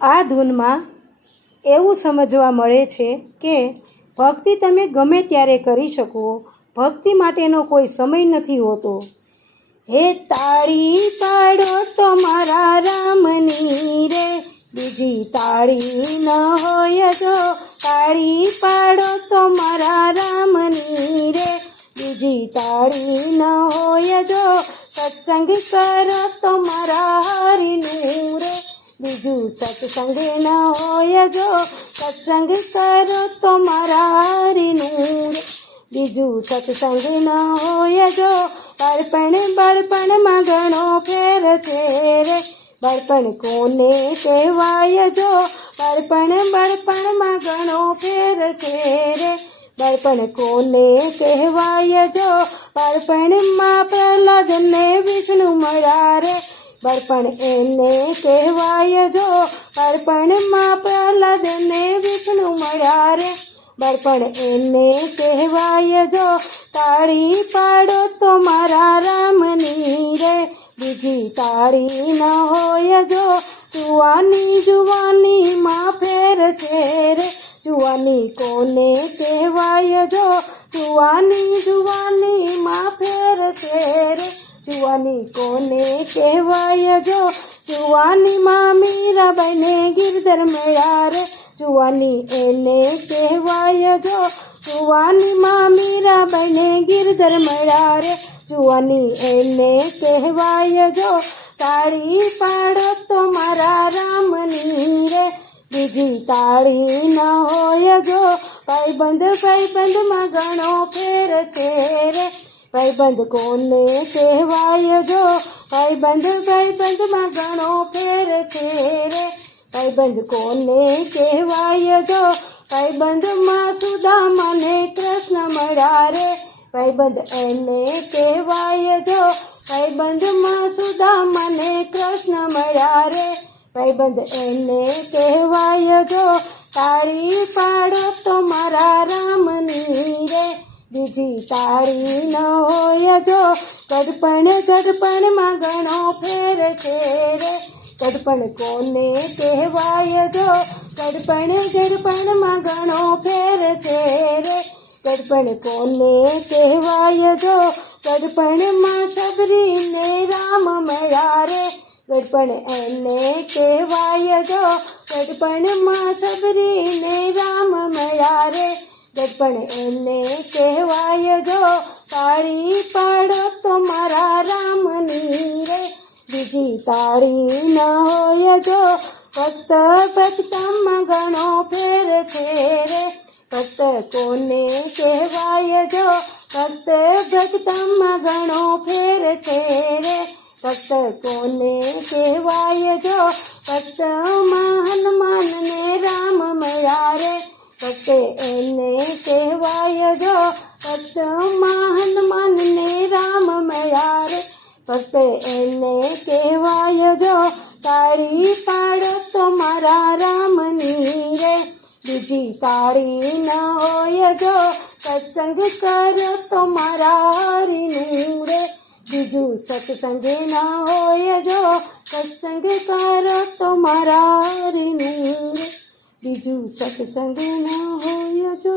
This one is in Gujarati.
આ ધૂનમાં એવું સમજવા મળે છે કે ભક્તિ તમે ગમે ત્યારે કરી શકો, ભક્તિ માટેનો કોઈ સમય નથી હોતો. હે તાળી પાડો તો મારા રામની રે, બીજી તાળી ન હોય જો. તાળી પાડો તો મારા રામની રે, બીજી તાળી ન હોય જો. સત્સંગ કરો તો મારા હરિનું રે, બીજું સત્સંગ ન હોય જો. સત્સંગ કરો તો મારા હરિનું રે, બીજું સત્સંગ ન હોય જો. બાળપણમાં ઘણો ફેર છે રે, બાળપણ કોને કહેવાય જો. બાળપણમાં ઘણો ફેર છે રે, બાળપણ કોને કહેવાય જો. બાળપણમાં પ્રહલાદને વિષ્ણુ મળ્યા રે, બાળપણ એને કહેવાય જો. બાળપણમાં પ્રહલાદને વિષ્ણુ મળ્યા રે, બાળપણ એને કહેવાય જો. તાળી પાડો તો મારા રામની રે, બીજી તાળી ન હોય જો. જુવાનીમાં ફેર છે રે, જુવાની કોને કહેવાય જો. જુવાનીમાં ફેર છે રે, જુવાની કોને કહેવાય જો. જુવાનીમાં મીરાબાઈને ગિરધર મળ્યા રે, જુવાની એને કહેવાય જો. જુવાનીમાં મીરાબાઈને ગિરધર મળ્યા રે, જુવાની એને કહેવાય જો. તાળી પાડો તો મારા રામની રે, બીજી તાળી ન હોય જો. ભાઈબંધમાં ઘણો ફેર છે રે, ભાઈબંધ કોને કહેવાય જો. ભાઈબંધમાં ઘણો ફેર છે રે, ભાઈબંધ કોને કહેવાય જો. ભાઈબંધમાં સુદામાને કૃષ્ણ મળ્યા રે, ભાઈબંધ એને કહેવાય જો. ભાઈબંધમાં સુદામાને કૃષ્ણ મળ્યા રે, ભાઈબંધ એને કહેવાય જો. તાળી પાડો તો મારા રામની રે, બીજી તાળી ન હોય જો. ગડપણમાં ઘણો ફેર છે રે, ગડપણ કોને કહેવાય જો. ગડપણમાં ઘણો ફેર છે રે, ગડપણ કોને કહેવાય જો. ગડપણમાં શબરીને રામ મળ્યા રે, ગડપણ એને કહેવાય જો. ગડપણમાં શબરીને રામ મળ્યા રે, ગડપણ એને કહેવાય જો. તાળી પાડો તો મારા રામની રે, બીજી તાળી ન હોય જો. ભક્તમાં ઘણો ફેર છે રે, ભક્ત કોને કહેવાય જો. ભક્તમાં ઘણો ફેર છે રે, ભક્ત કોને કહેવાય જો. ભક્તમાં હનુમાનને રામ મળ્યા રે, ભક્ત એને કહેવાય જો. ભક્તમાં હનુમાનને રામ મળ્યા રે, ભક્ત એને કહેવાય જો. તાળી પાડો તો મારા રામની રે, બીજી તાળી ન હોય જો. સત્સંગ કરો તો મારા હરિનું રે, બીજું સત્સંગ ન હોય જો. સત્સંગ કરો તો મારા હરિનું રે, બીજું સત્સંગ ન હોય જો.